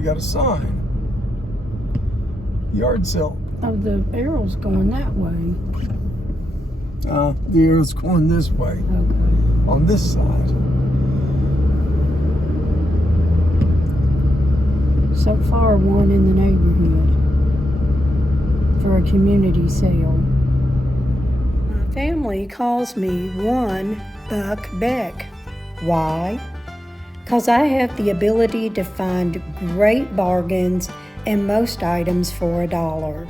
we got a sign. Yard sale. Oh, the arrow's going that way. The arrow's going this way. Okay. On this side. So far, one in the neighborhood for a community sale. My family calls me One Buck Beck. Why? Because I have the ability to find great bargains and most items for $1.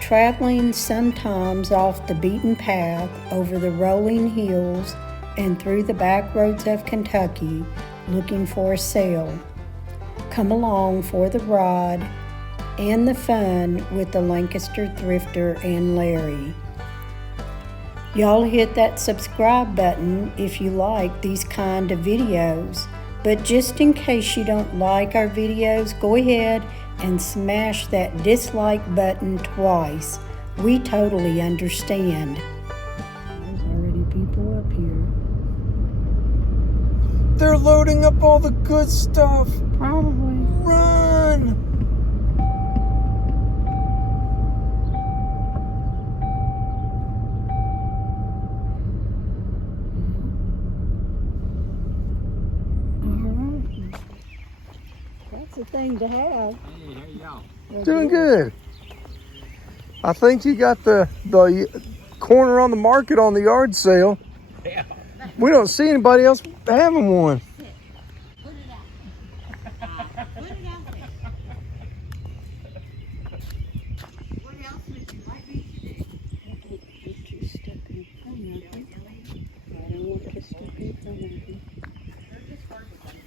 Traveling sometimes off the beaten path over the rolling hills and through the back roads of Kentucky looking for a sale. Come along for the ride and the fun with the Lancaster Thrifter and Larry. Y'all hit that subscribe button if you like these kind of videos. But just in case you don't like our videos, go ahead and smash that dislike button twice. We totally understand. There's already people up here. They're loading up all the good stuff. Probably. Run! That's a thing to have. Hey, how y'all? Doing good. I think you got the corner on the market on the yard sale. Yeah. We don't see anybody else having one. Put it out there. Put it out there. What else would you like me to do? Get you stuck in front of it. I don't want to stuck in front of it. They're just working on it.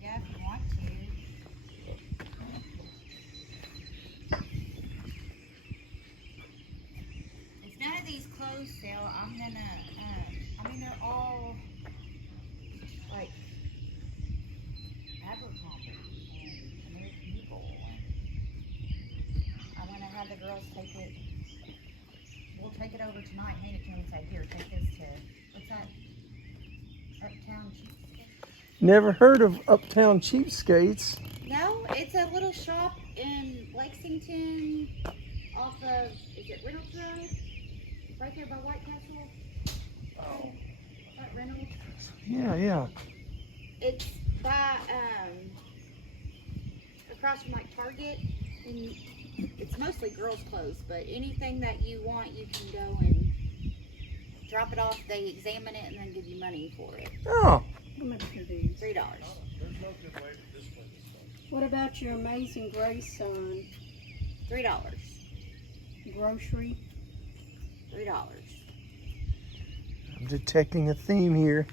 Yeah, if you want to. If none of these clothes sell, I'm gonna, I mean, they're all like Abercrombie and American Eagle. I wanna have the girls take it. We'll take it over tonight, hand it to them and say, here, take this to, what's that? Uptown Cheapskate? Never heard of Uptown Cheapskates. No, it's a little shop in Lexington off of, is it Reynolds Road? Right there by White Castle? Oh. Is that Reynolds? Yeah. It's by, across from like Target, and it's mostly girls' clothes, but anything that you want, you can go and drop it off. They examine it and then give you money for it. Oh. How much are these? $3. What about your Amazing Grace sign? $3. Grocery? $3. I'm detecting a theme here.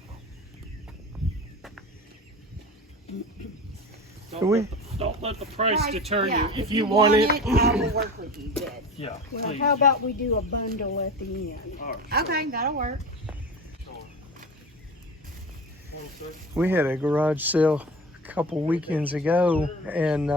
Don't let the price deter Yeah, you. If you want it, I will work with you. Good. yeah. Well, Please. how about we do a bundle at the end? All right, Okay, that'll work. sure. 1 second. We had a garage sale a couple weekends ago, and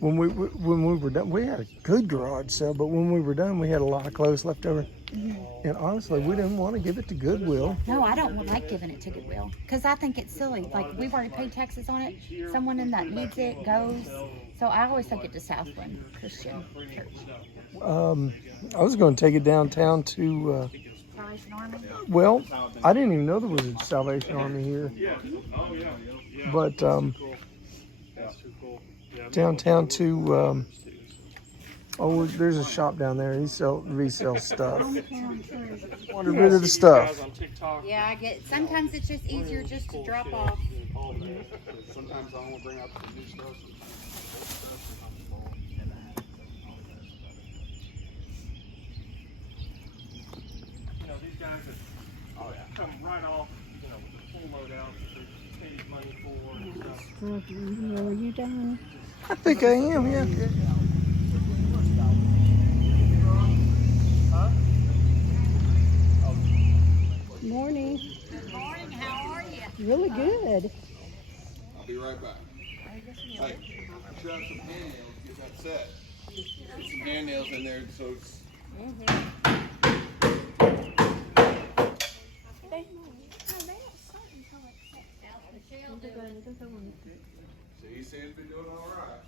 when we were done, we had a good garage sale. But when we were done, we had a lot of clothes left over, and honestly, we didn't want to give it to Goodwill. No, I don't like giving it to Goodwill because I think it's silly. Like, we've already paid taxes on it. Someone in that needs it goes. So I always take it to Southland Christian Church. I was going to take it downtown to. Salvation Army. Well, I didn't even know there was a Salvation Army here, but That's too cool. Yeah, downtown to. There's a shop down there. He resells stuff. Want to get rid of the stuff. guys on TikTok. Yeah, I get. Sometimes it's just easier just to drop off. Sometimes I want to bring out the new stuff. You know, these guys that come right off, you know, with the full load out that they paid money for and stuff. Are you done? I think I am. Yeah. Morning. Good morning. How are you? Really good. I'll be right back. Hey, grab some hand nails, get that set. Put some hand nails in there so it's. Thank Okay. So he said he's been doing all right.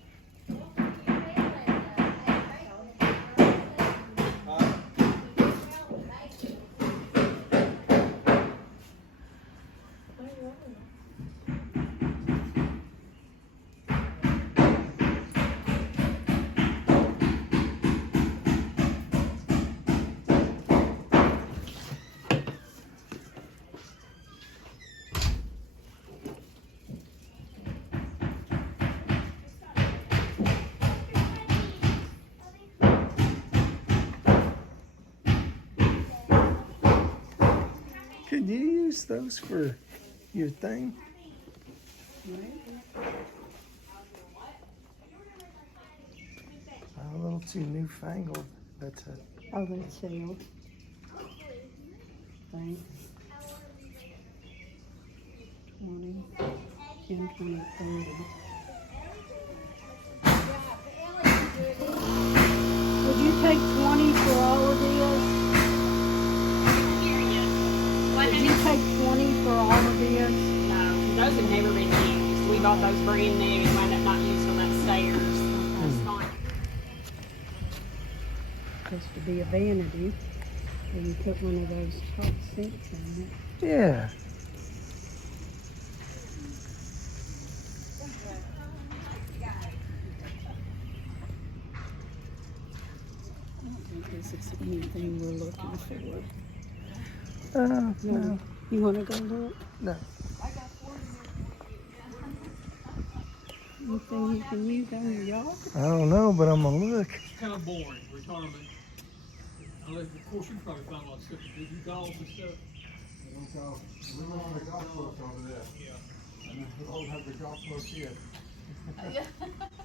Could you use those for your thing? A little too newfangled. That's it. Oh, that's sealed. Thanks. 20, 10, 20, 30. Would you take 20 for all of this? Would you take 20 for all of this? No, those have never been used. We bought those brand new and wound up not using them upstairs. That's fine. Supposed to be a vanity. And you put one of those top sinks in it. Yeah. I don't think this is anything we're looking for. No. You want to go look? No. Anything you can use on your yard? I don't know, but I'm gonna look. It's kind of boring, retirement. Unless, of course, you probably found a lot of stuff to do, you golf and stuff. We were on the golf course over there. Yeah. And we all have the golf course here.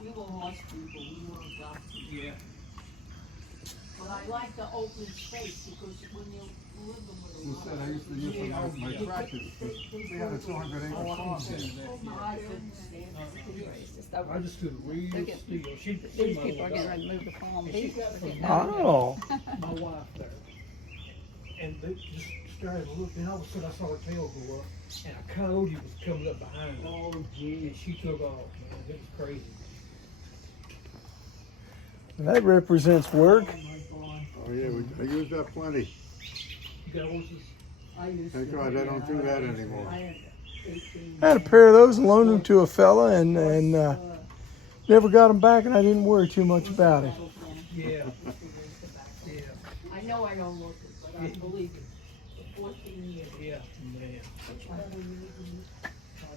We will watch people, we want to golf. Yeah. But I like the open space because when you live in He said I used to use them as my practice, but we had a 200-acre farm there. I couldn't stand it. I just do the weeds, she These people are getting ready to move to Palm Beach. Oh. my wife there. And they just started looking, all of a sudden I saw her tail go up, and a coyote was coming up behind her. Oh, gee. And she took off, man, it was crazy. That represents work. Oh yeah, I use that plenty. You got horses? Thank God I don't do that anymore. I had a pair of those and loaned them to a fella and never got them back, and I didn't worry too much about it. Yeah. Yeah. I know I don't look it, but I believe it. For 14 years. Yeah, man. Oh,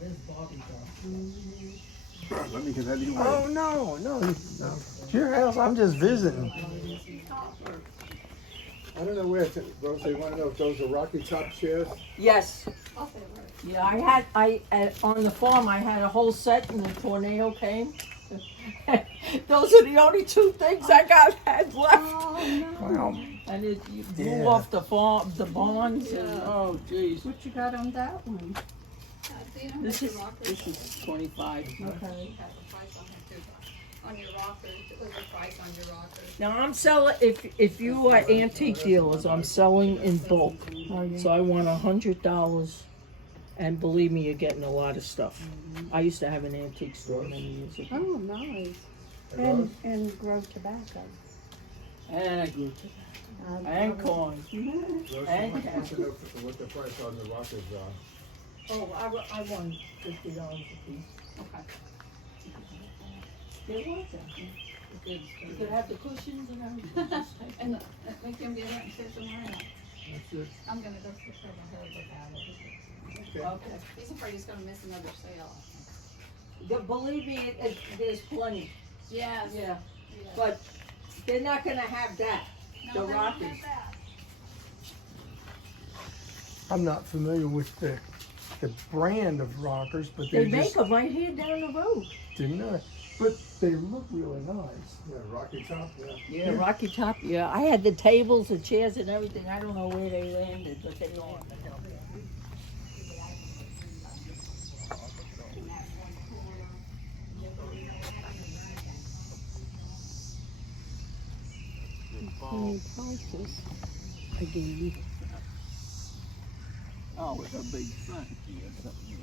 that's Bobby's house. Let me get that in my. Oh no. It's your house. I'm just visiting. I don't know where it's, Rose, they want to know if those are Rocky Top chairs? Yes. Yeah, on the farm, I had a whole set and the tornado came. Those are the only two things I had left. Wow. And it you blew Yeah. off the farm, the bonds, and, oh jeez. What you got on that one? This is 25. Okay. On your rockers, it was a price on your rockers. Now I'm selling, if you are antique dealers, I'm selling in bulk. So I want $100, and believe me, you're getting a lot of stuff. I used to have an antique store many years ago. Oh, nice. And grow tobacco. And I grew and corn. Rose, And wants cash. to know what the price on the Rockers are. Oh, I won $50 a piece. Okay. They're worth it. You could have the cushions and everything. And make him get it and sit somewhere else. That's it. I'm gonna go for sure my hair look out of it. Okay. He's afraid he's gonna miss another sale. Believe me, there's plenty. Yes. Yeah. But they're not gonna have that. No, The they won't Rockies. have that. I'm not familiar with the brand of rockers, but They they make just them right here down the road. didn't know it. But they look really nice. Yeah, Rocky Top, yeah. Yeah, Rocky Top, yeah. I had the tables, the chairs and everything. I don't know where they landed, but they are. Any prices again? Oh, it's a big thank you or something.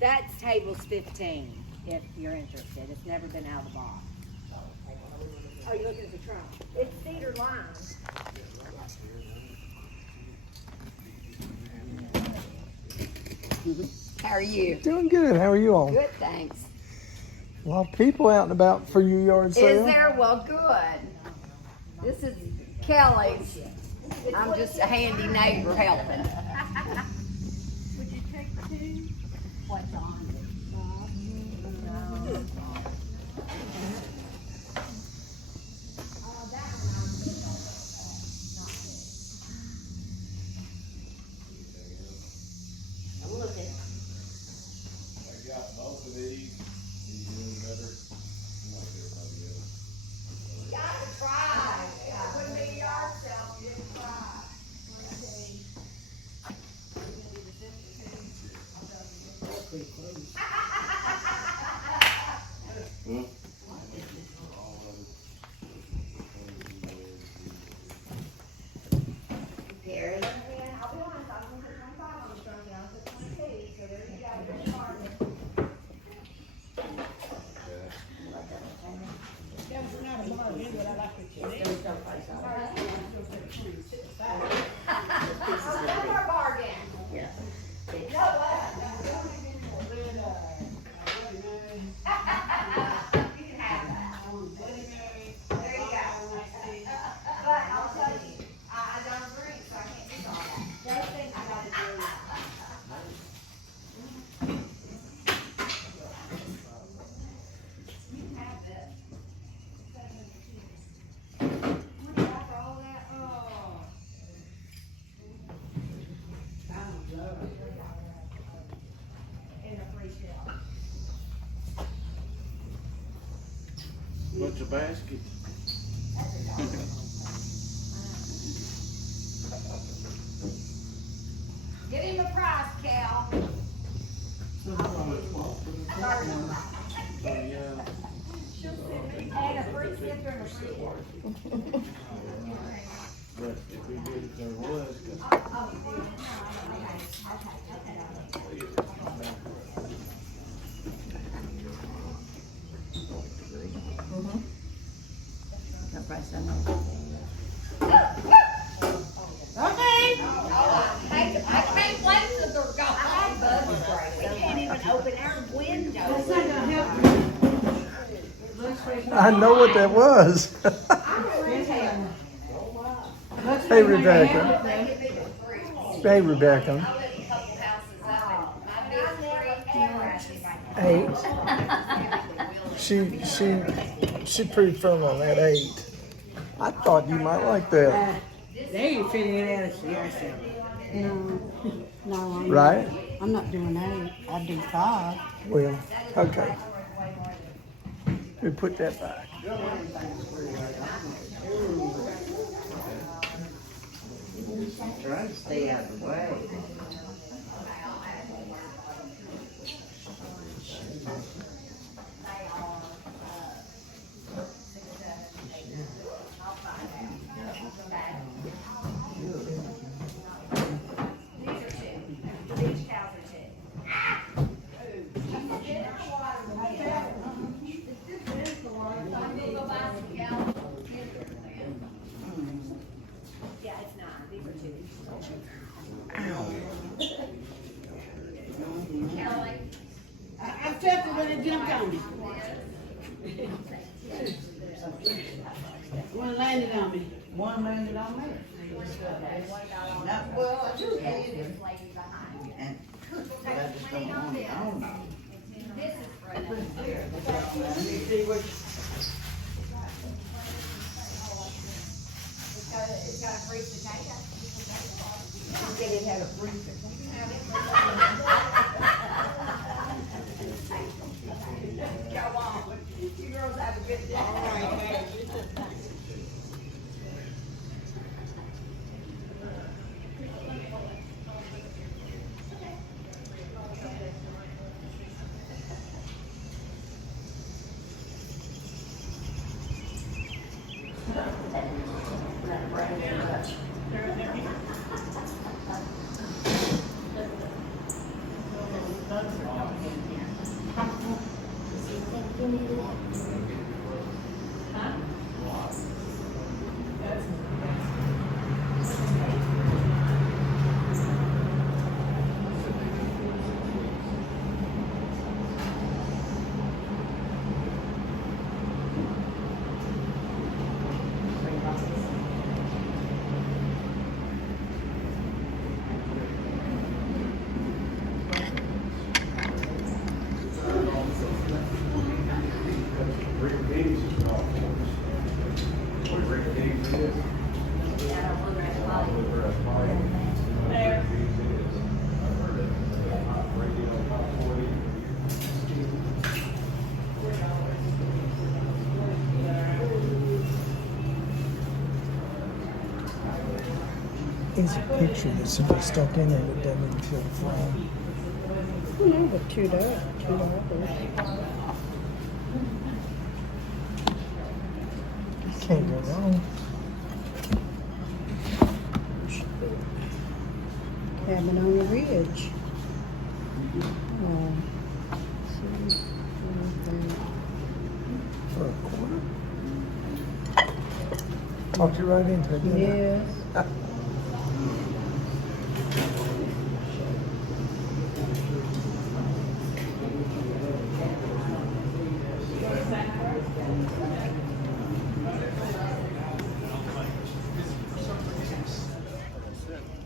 That's tables 15, if you're interested. It's never been out of the box. Oh, you're looking at the trunk. It's cedar lined. How are you? Doing good. How are you all? Good, thanks. A lot of people out and about for your yard sale. Is there? Well, good. This is Kelly's. I'm just a handy neighbor helping. Would you take two? What's on it? I'm looking. I got both of these. You doing better? Like everybody else. You gotta try. It wouldn't be yard sale if you didn't try. Gary, I'll be honest, I was gonna put 25 on the trunk and I was at 22, so there you go, there's the market. Another bargain. Yeah. You know what? You can have that. There you go. But I'll tell you, I don't drink, so I can't do all that. Those things I gotta do. You can have this. After all that, oh. And a free shell. What's a basket? Give him a price, Cal. And a free sticker and a free one. But if we did it there was, I can't wait till they're gone, but we can't even open our windows. I know what that was. Hey, Rebecca. Hey, Rebecca. 8. She pretty firm on that 8. I thought you might like that. They ain't fitting in at a yard sale. No, Right? I'm not doing 8. I do 5. Well, okay. We put that back. Trying to stay out of the way. Yeah, it's not. These are two. Kelly. I felt it when it jumped on me. One landed on me. One landed on me. Not, well, I do have it. And I just don't want it on. This is for another. See what It's got a free potato. you said it had a freezer. Go on. You girls have a good day. is a picture that's simply stuck in there that doesn't even feel the frame. No, but $2. Can't go wrong. Cabin on the Ridge. For a quarter? Talked you right into it, didn't I? Yes.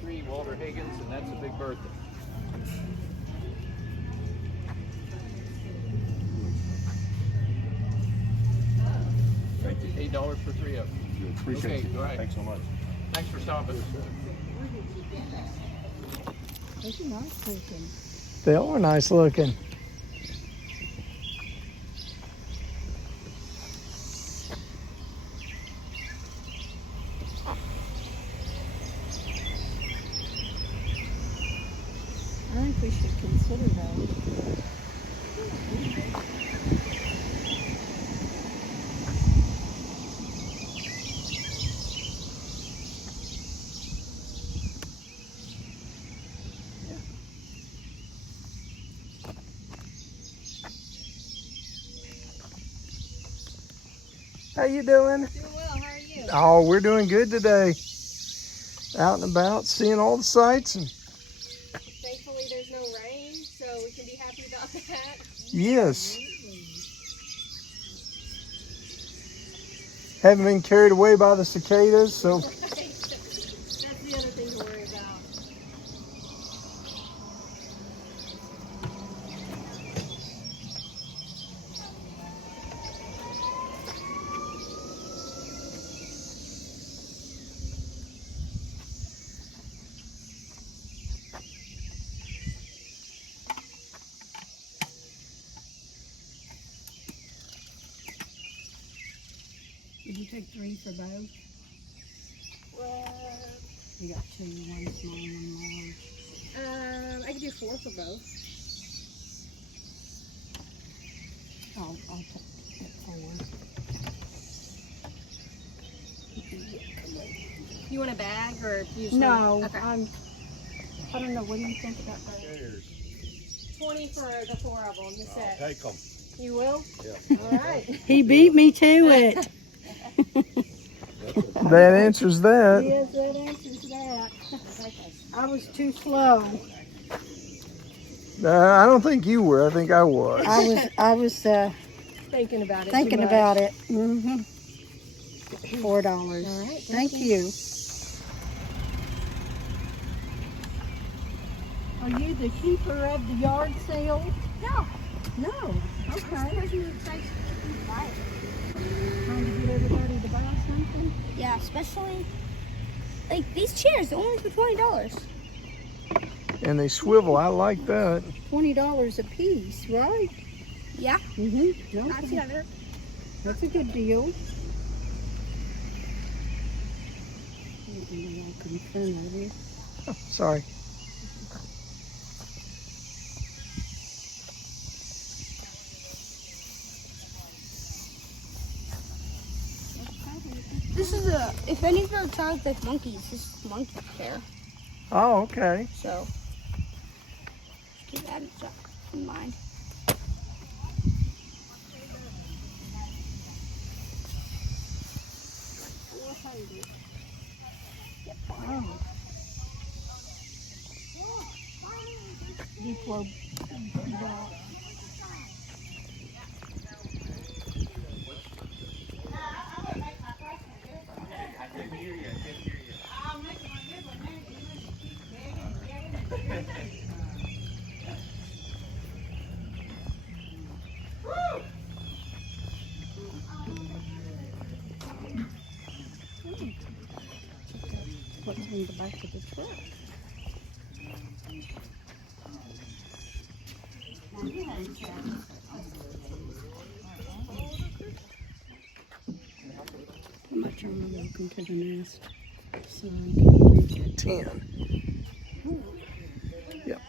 Three Walter Higgins, and that's a big birthday. $8 for three of them. Appreciate Okay, you. all right. Thanks so much. Thanks for stopping. Those are nice looking. They are nice looking. I think we should consider those. How you doing? Doing well, how are you? Oh, we're doing good today. Out and about, seeing all the sights, and Thankfully there's no rain, so we can be happy about that. yes. Haven't been carried away by the cicadas, so Right. That's the other thing to worry about. Did you take 3 for both? You got 2, 1 small, 1 large. I could do 4 for both. I'll put 4. You want a bag or use No, Okay. I don't know. What do you think about that? Cheers. 20 for the 4 of them, the set. Take them. You will? Yeah. All right. He beat me to it. that answers that. Yes, that answers that. I was too slow. I don't think you were. I think I was. I was Thinking about it. thinking too much. about it. $4. All right. Thank you. Are you the keeper of the yard sale? No. No. Okay. Person who tries to buy it. Trying to get everybody to buy something? Yeah, especially like these chairs, they're only for $20. And they swivel. I like that. $20 a piece, right? Yeah, Mm-hmm. that's the other. That's a good deal. Oh, sorry. This is a, if any of your sounds like monkeys, this is monkey chair. Oh, okay. So, keep that in mind. Depot. What's in the back of the truck? How much are we looking to the nest? So 10. Yep.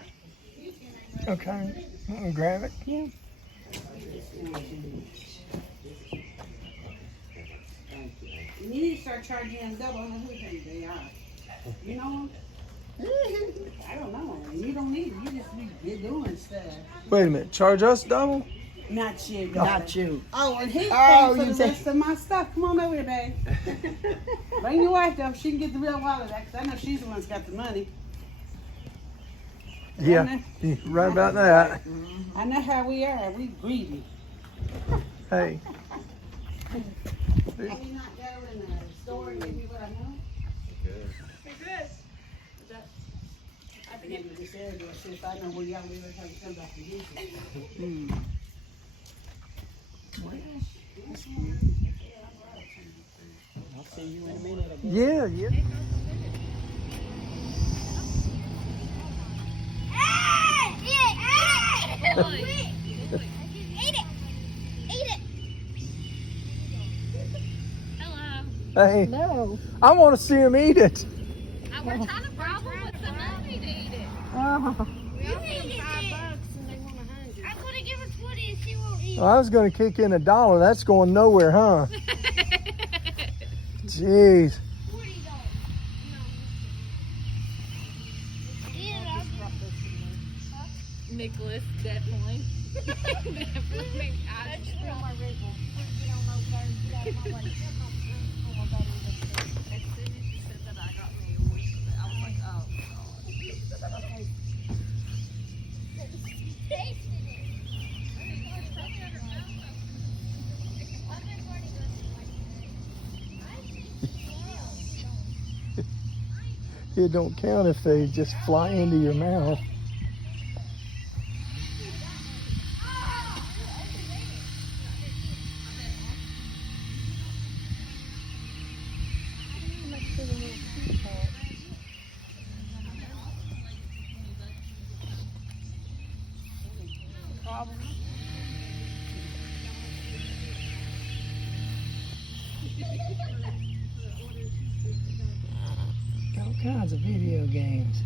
Okay. I'll grab it. Yeah. You need to start charging them double on the hood thing they are. You know them? I don't know. You don't need it. You just be doing stuff. Wait a minute. Charge us double? Not you. Not you. Oh, and he's Oh, paying for you the say- rest of my stuff. Come on over here, babe. Bring your wife though. She can get the real wallet back. 'Cause I know she's the one that's got the money. Yeah. You're right about that. I know how we are. We greedy. Hey. Can you not go in the store and give me what I know? I think it was this address. If I know where y'all live, I can come back and get it. I'll see you in a minute. I guess. Yeah, yeah. Eat it. Eat it. Hello. Hey. No. I want to see him eat it. We're trying to problem with the money to eat it. Oh. You eat it. $5 and they want 100. I'm gonna give her 20 and she won't eat. Well, I was going to kick in $1. That's going nowhere, huh? Jeez. $40. Nicholas, definitely. Definitely. I just feel my wriggle. As soon as you said that, I got me a week. I was like, oh, God. Okay. Tasted it. It don't count if they just fly into your mouth. All kinds of video games.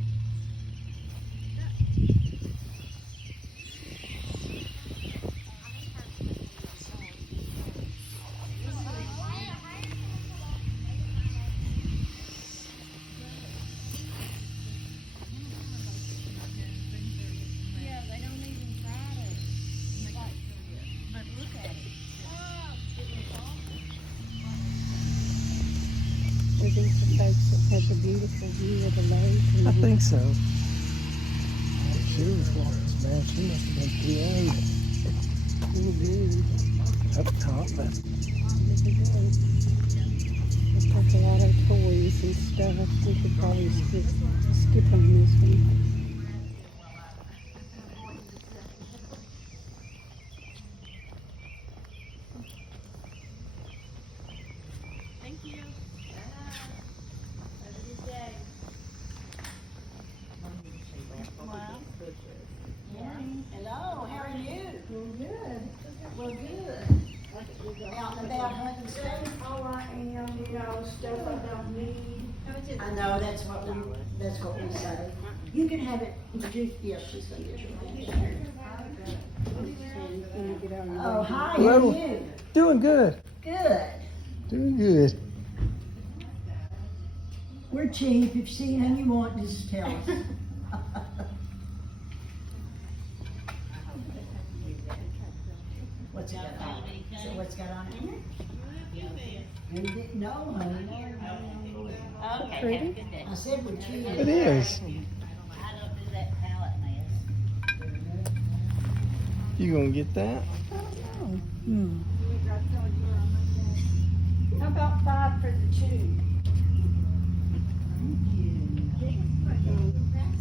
Yeah, they don't even try to. But look at it. Are these the folks that have the beautiful view of the lake? I think so. She was walking bad. She must have been too up top. That's There's like a lot of toys and stuff. We could probably skip on this one. Thank you. Have a good day. Hello, how are you? Good. Well, good. Out and about hunting stuff? Oh, I am, stuff I don't need. I know, that's what we say. You can have it, yes, she's gonna get your money. Oh, hi, how are Hello. you? doing good. Good. Doing good. We're cheap. If you see anything you want, just tell us. What's it got on it? So what's got on it? Anything? No, honey. Okay, Pretty. have a good day. I said we're cheap. It is. I don't do that palette mess. You gonna get that? Hmm. How about 5 for the tube?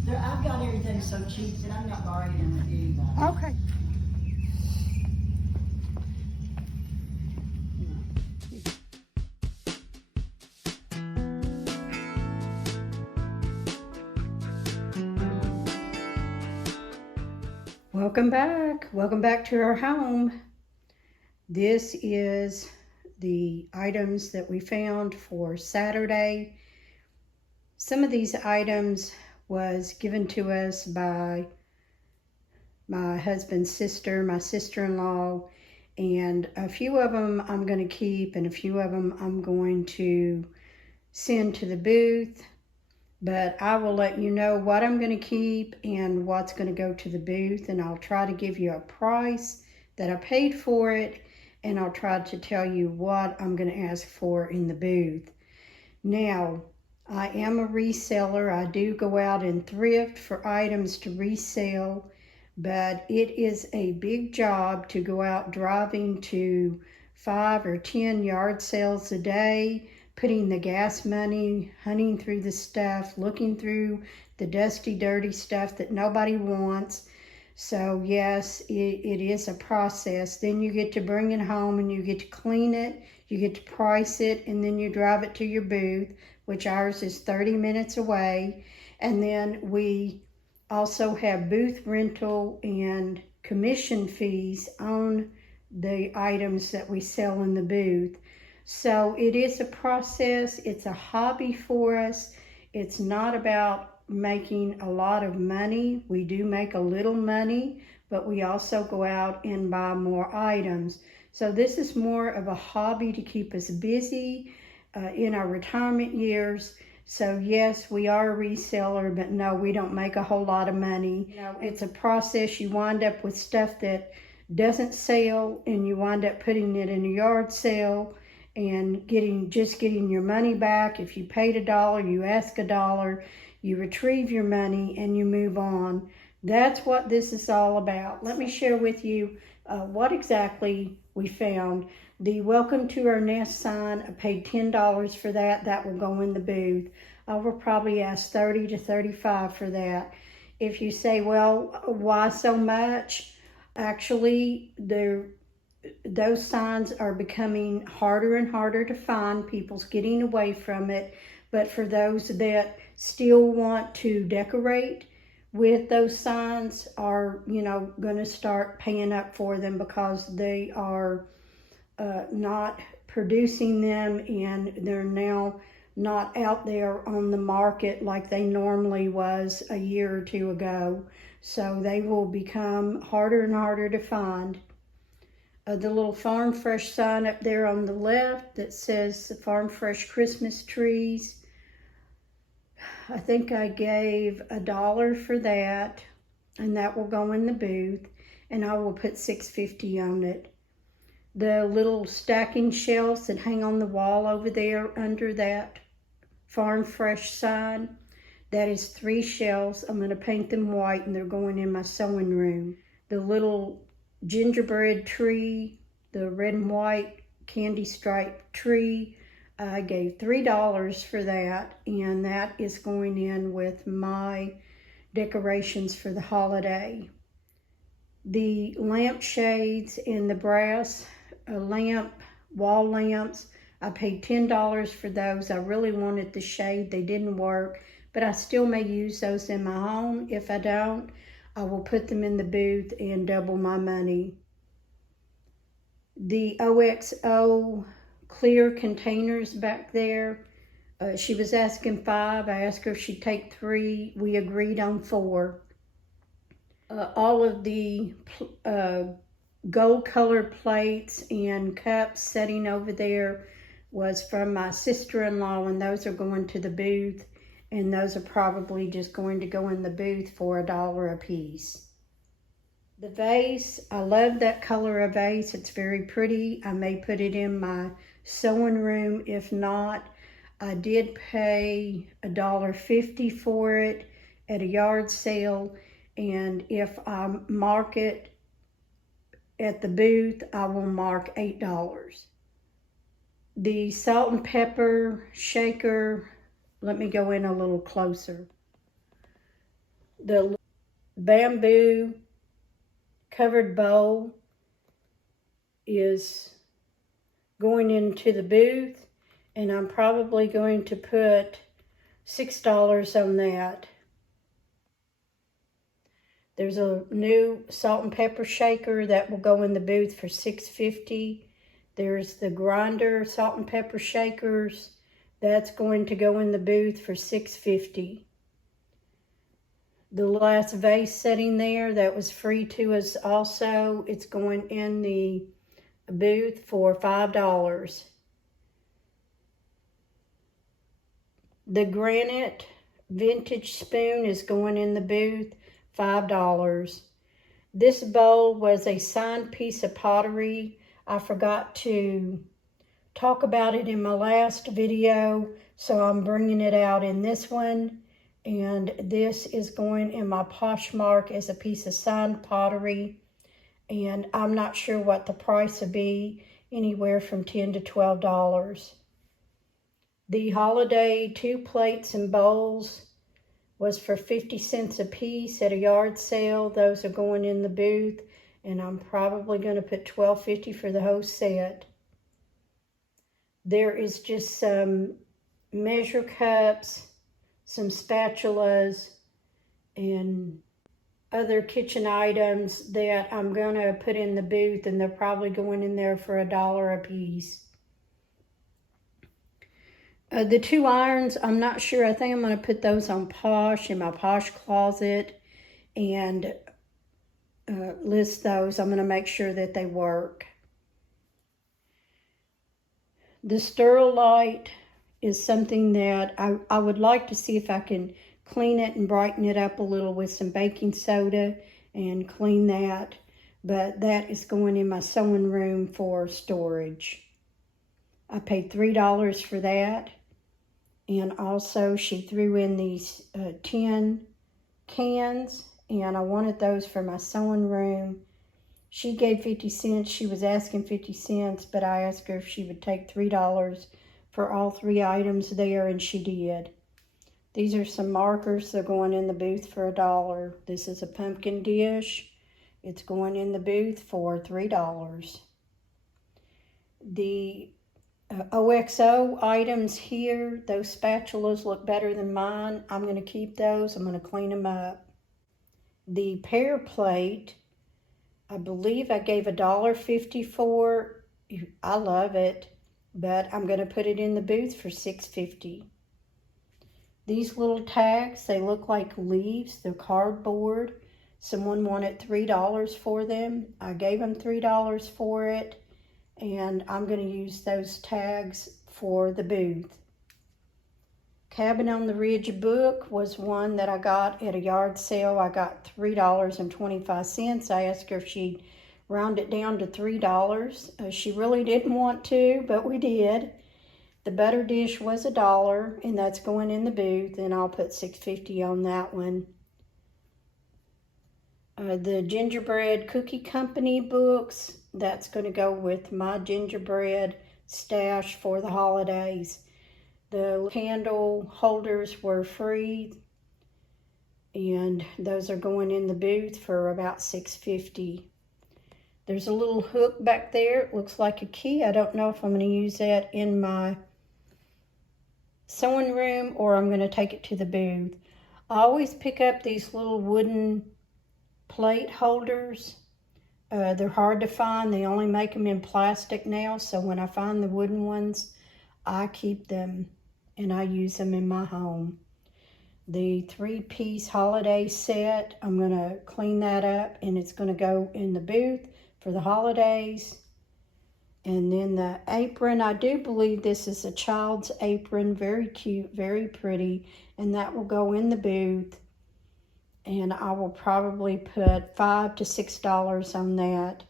I've got everything so cheap that I'm not bargaining with anybody. Okay. Welcome back. Welcome back to our home. This is the items that we found for Saturday, Some of these items was given to us by my husband's sister, my sister-in-law, and a few of them I'm going to keep and a few of them I'm going to send to the booth. But I will let you know what I'm going to keep and what's going to go to the booth, and I'll try to give you a price that I paid for it, and I'll try to tell you what I'm going to ask for in the booth. Now, I am a reseller. I do go out and thrift for items to resell, but it is a big job to go out driving to 5 or 10 yard sales a day, putting the gas money, hunting through the stuff, looking through the dusty, dirty stuff that nobody wants. So yes, it is a process. Then you get to bring it home and you get to clean it, you get to price it, and then you drive it to your booth, which ours is 30 minutes away. And then we also have booth rental and commission fees on the items that we sell in the booth. So it is a process. It's a hobby for us. It's not about making a lot of money. We do make a little money, but we also go out and buy more items. So this is more of a hobby to keep us busy in our retirement years. So yes, we are a reseller, but no, we don't make a whole lot of money. You know, it's a process. You wind up with stuff that doesn't sell, and you wind up putting it in a yard sale and getting your money back. If you paid $1, you ask $1, you retrieve your money, and you move on. That's what this is all about. Let me share with you what exactly we found. The Welcome to Our Nest sign, I paid $10 for that. That will go in the booth. I will probably ask $30 to $35 for that. If you say, well, why so much? Actually, those signs are becoming harder and harder to find. People's getting away from it. But for those that still want to decorate with those signs, are, you know, going to start paying up for them because they are not producing them, and they're now not out there on the market like they normally was a year or two ago. So they will become harder and harder to find. The little Farm Fresh sign up there on the left that says Farm Fresh Christmas trees, I think I gave $1 for that, and that will go in the booth, and I will put $6.50 on it. The little stacking shelves that hang on the wall over there under that Farm Fresh sign, that is 3 shelves. I'm going to paint them white, and they're going in my sewing room. The little gingerbread tree, the red and white candy stripe tree, I gave $3 for that, and that is going in with my decorations for the holiday. The lampshades and the brass wall lamps, I paid $10 for those. I really wanted the shade. They didn't work, but I still may use those in my home. If I don't, I will put them in the booth and double my money. The OXO clear containers back there, she was asking 5. I asked her if she'd take 3. We agreed on 4. All of the gold colored plates and cups sitting over there was from my sister-in-law, and those are going to the booth, and those are probably just going to go in the booth for $1 a piece. The vase, I love that color of vase. It's very pretty. I may put it in my sewing room. If not, I did pay $1.50 for it at a yard sale, and if I mark it at the booth, I will mark $8. The salt and pepper shaker, let me go in a little closer. The bamboo covered bowl is going into the booth, and I'm probably going to put $6 on that. There's a new salt and pepper shaker that will go in the booth for $6.50. There's the grinder salt and pepper shakers That's going to go in the booth for $6.50. The last vase sitting there that was free to us also, it's going in the booth for $5. The granite vintage spoon is going in the booth, $5. This bowl was a signed piece of pottery. I forgot to talk about it in my last video, so I'm bringing it out in this one. And this is going in my Poshmark as a piece of signed pottery. And I'm not sure what the price would be, anywhere from $10 to $12. The holiday 2 plates and bowls was for 50 cents a piece at a yard sale. Those are going in the booth, and I'm probably going to put $12.50 for the whole set. There is just some measure cups, some spatulas, and other kitchen items that I'm going to put in the booth, and they're probably going in there for $1 a piece. The 2 irons, I'm not sure. I think I'm going to put those on Posh, in my Posh closet, and list those. I'm going to make sure that they work. The Sterlite is something that I would like to see if I can clean it and brighten it up a little with some baking soda and clean that. But that is going in my sewing room for storage. I paid $3 for that. And also she threw in these tin cans, and I wanted those for my sewing room. She gave 50 cents. She was asking 50 cents, but I asked her if she would take $3 for all 3 items there, and she did. These are some markers. They're going in the booth for $1. This is a pumpkin dish. It's going in the booth for $3. The OXO items here, those spatulas look better than mine. I'm going to keep those. I'm going to clean them up. The pear plate, I believe I gave $1.50 for. I love it, but I'm going to put it in the booth for $6.50. These little tags, they look like leaves. They're cardboard. Someone wanted $3 for them. I gave them $3 for it, and I'm going to use those tags for the booth. Cabin on the Ridge book was one that I got at a yard sale. I got $3.25. I asked her if she'd round it down to $3. She really didn't want to, but we did. The butter dish was $1, and that's going in the booth, and I'll put $6.50 on that one. The Gingerbread Cookie Company books, that's going to go with my gingerbread stash for the holidays. The candle holders were free, and those are going in the booth for about $6.50. There's a little hook back there. It looks like a key. I don't know if I'm going to use that in my sewing room or I'm going to take it to the booth. I always pick up these little wooden plate holders. They're hard to find. They only make them in plastic now, so when I find the wooden ones, I keep them and I use them in my home. The 3-piece holiday set, I'm going to clean that up, and it's going to go in the booth for the holidays. And then the apron, I do believe this is a child's apron, very cute, very pretty, and that will go in the booth. And I will probably put $5 to $6 on that.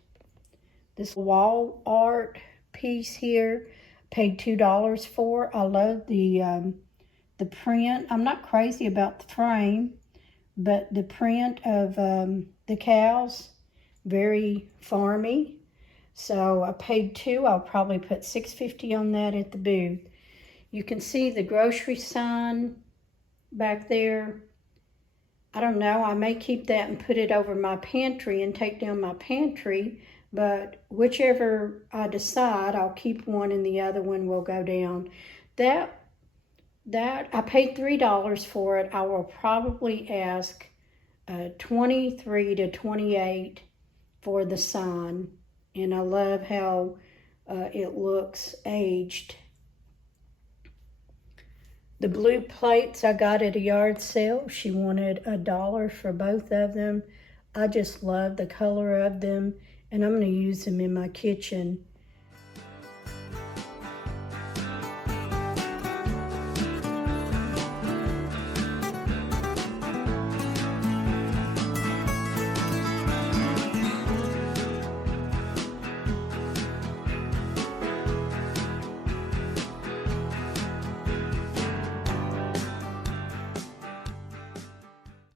This wall art piece here, paid $2 for. I love the print. I'm not crazy about the frame, but the print of the cows, very farmy. So I paid $2. I'll probably put $6.50 on that at the booth. You can see the grocery sign back there. I don't know, I may keep that and put it over my pantry and take down my pantry, but whichever I decide, I'll keep one and the other one will go down. That I paid $3 for it. I will probably ask $23 to $28 for the sign, and I love how it looks aged. The blue plates I got at a yard sale. She wanted $1 for both of them. I just love the color of them, and I'm going to use them in my kitchen